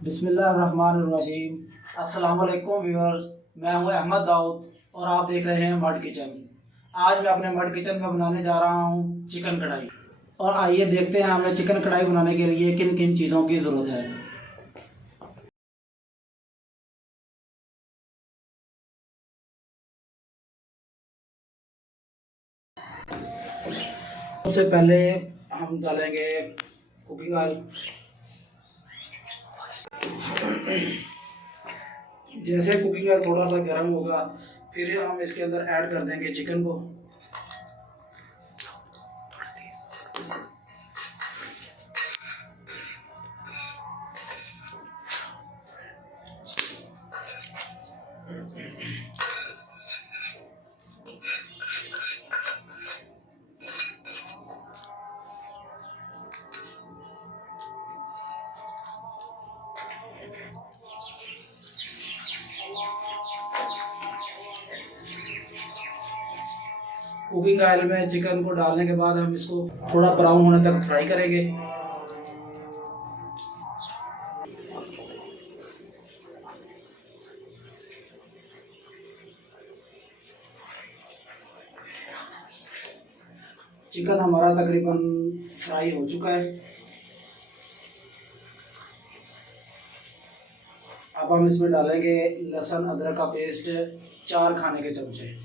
बिस्मिल्लाहिर्रहमानिर्रहीम। अस्सलाम वालेकुम व्यूअर्स, मैं हूं अहमद दाऊद और आप देख रहे हैं मर्ड किचन। आज मैं अपने मर्ड किचन में बनाने जा रहा हूं चिकन कढ़ाई। और आइए देखते हैं हमें चिकन कढ़ाई बनाने के लिए किन किन चीज़ों की ज़रूरत है। सबसे पहले हम डालेंगे कुकिंग ऑयल। जैसे कुकिंग ऑयल थोड़ा सा गर्म होगा फिर हम इसके अंदर ऐड कर देंगे चिकन को। कुकिंग ऑयल में चिकन को डालने के बाद हम इसको थोड़ा ब्राउन होने तक फ्राई करेंगे। चिकन हमारा तकरीबन फ्राई हो चुका है। अब हम इसमें डालेंगे लहसुन अदरक का पेस्ट 4 खाने के चमचे।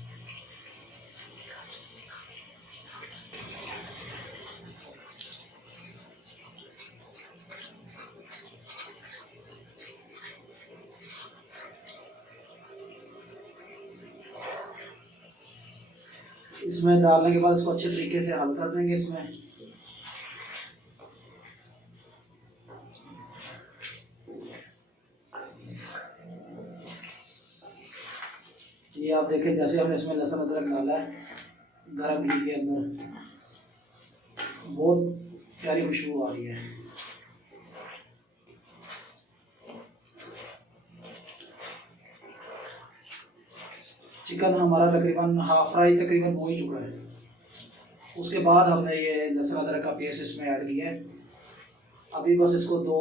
इसमें डालने के बाद इसको अच्छे तरीके से हल कर देंगे। इसमें ये आप देखें, जैसे हमने इसमें लहसुन अदरक डाला है गरम घी के अंदर, बहुत प्यारी खुशबू आ रही है। चिकन हमारा तकरीबन हाफ फ्राई तकरीबन हो ही चुका है। उसके बाद हमने ये लहसुन अदरक का पेस्ट इसमें ऐड किया है। अभी बस इसको 2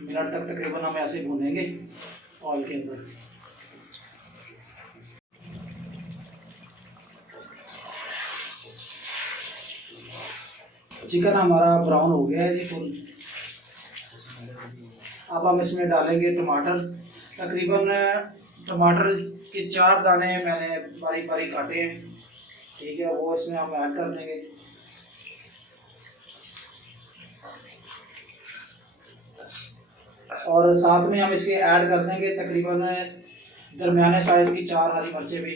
मिनट तक तकरीबन हम ऐसे भूनेंगे ऑयल के अंदर। चिकन हमारा ब्राउन हो गया है जी फुल। अब हम इसमें डालेंगे टमाटर। तकरीबन टमाटर के 4 दाने मैंने बारीक बारीक काटे हैं, ठीक है, वो इसमें हम ऐड कर देंगे। और साथ में हम इसके ऐड कर देंगे तकरीबन दरमियाने साइज़ की 4 हरी मिर्चें भी,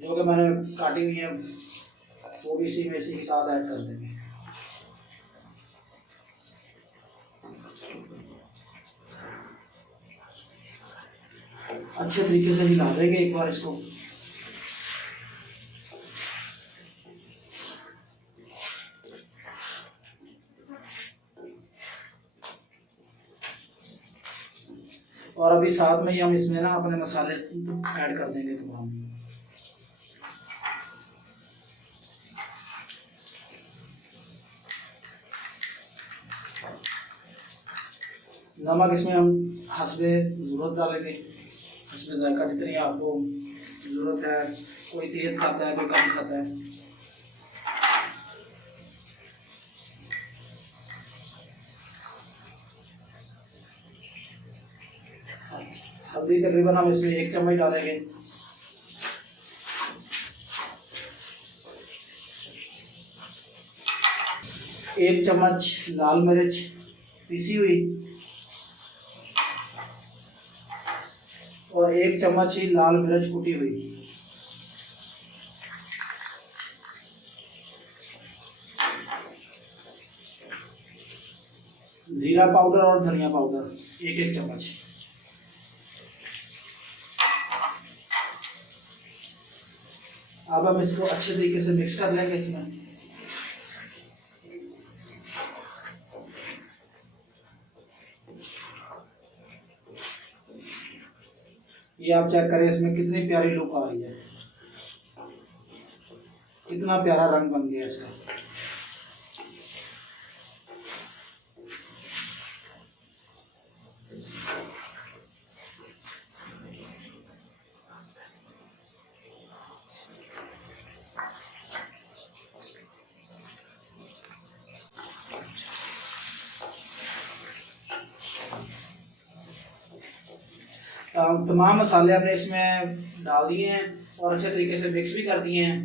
जो कि मैंने काटी हुई हैं, वो भी इसी के साथ ऐड कर देंगे। अच्छे तरीके से हिला देंगे एक बार इसको। और अभी साथ में ही हम इसमें ना अपने मसाले ऐड कर देंगे तमाम। नमक इसमें हम हस्बे ज़रूरत डालेंगे, इसमें जायका जितनी आपको ज़रूरत है। कोई तेज़ खाता है, कोई कम खाता है। हल्दी तकरीबन हम इसमें 1 चम्मच डालेंगे। एक चम्मच लाल मिर्च पिसी हुई और 1 चम्मच ही लाल मिर्च कुटी हुई। जीरा पाउडर और धनिया पाउडर 1-1 चम्मच। अब हम इसको अच्छे तरीके से मिक्स कर लेंगे इसमें। ये आप चेक करें इसमें कितनी प्यारी लुक आ रही है, कितना प्यारा रंग बन गया इसका। तमाम मसाले हमने इसमें डाल दिए हैं और अच्छे तरीके से मिक्स भी कर दिए हैं।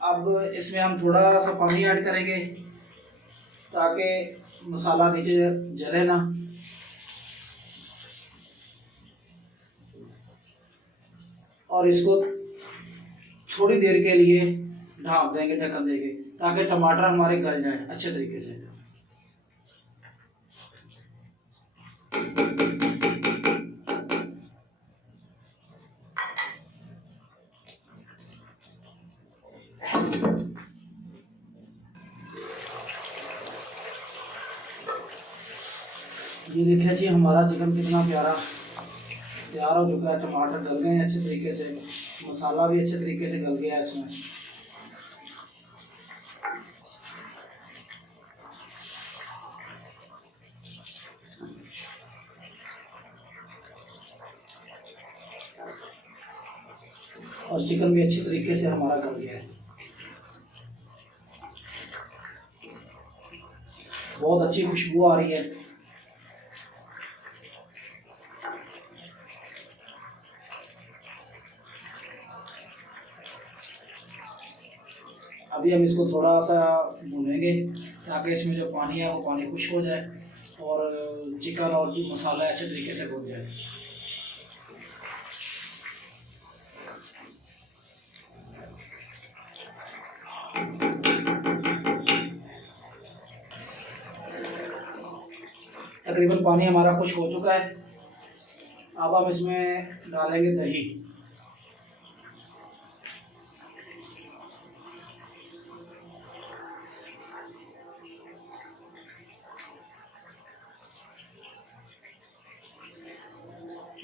अब इसमें हम थोड़ा सा पानी ऐड करेंगे ताकि मसाला नीचे जले ना। और इसको थोड़ी देर के लिए ढाँप देंगे, ढक्कन देंगे, ताकि टमाटर हमारे गल जाएं अच्छे तरीके से। ये देखिए जी हमारा चिकन कितना प्यारा तैयार हो चुका है। टमाटर गल गए हैं अच्छे तरीके से, मसाला भी अच्छे तरीके से गल गया है इसमें। और चिकन भी अच्छी तरीके से हमारा गल गया है। बहुत अच्छी खुशबू आ रही है। अभी हम इसको थोड़ा सा भूनेंगे ताकि इसमें जो पानी है वो पानी खुश्क हो जाए और चिकन और मसाला अच्छे तरीके से भून जाए। तकरीबन पानी हमारा खुश्क हो चुका है। अब हम इसमें डालेंगे दही।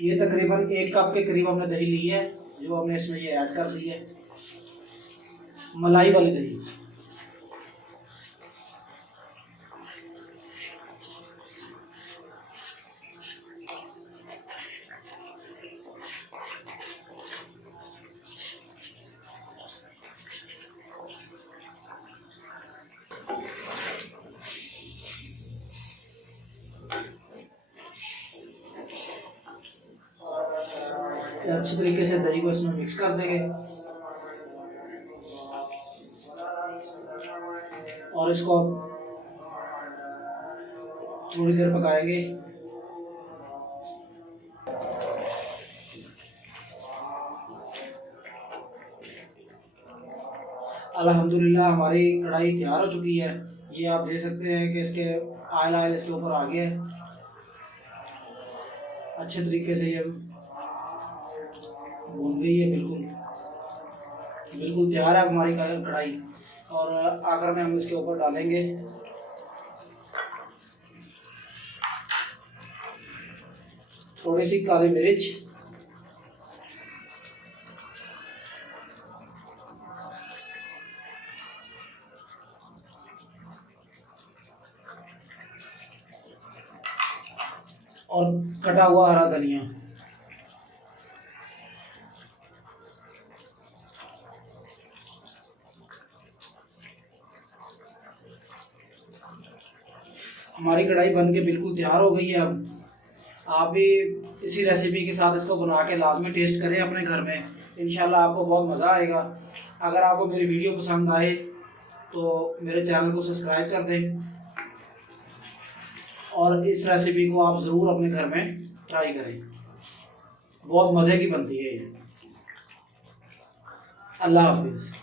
ये तकरीबन 1 कप के करीब हमने दही ली है, जो हमने इसमें ये ऐड कर दी है, मलाई वाली दही। अच्छी तरीके से दही को इसमें मिक्स कर देंगे और इसको थोड़ी देर पकाएंगे। अल्हम्दुलिल्लाह हमारी कढ़ाई तैयार हो चुकी है। ये आप देख सकते हैं कि इसके आयल इसके ऊपर आ गया है। अच्छे तरीके से ये भून गई है, बिल्कुल तैयार है हमारी कढ़ाई। और आखिर में हम इसके ऊपर डालेंगे थोड़ी सी काली मिर्च, और कटा हुआ हरा धनिया। हमारी कढ़ाई बन के बिल्कुल तैयार हो गई है। अब आप भी इसी रेसिपी के साथ इसको बना के लाजमी टेस्ट करें अपने घर में, इंशाल्लाह आपको बहुत मज़ा आएगा। अगर आपको मेरी वीडियो पसंद आए तो मेरे चैनल को सब्सक्राइब कर दें और इस रेसिपी को आप ज़रूर अपने घर में ट्राई करें, बहुत मज़े की बनती है ये। अल्लाह हाफिज़।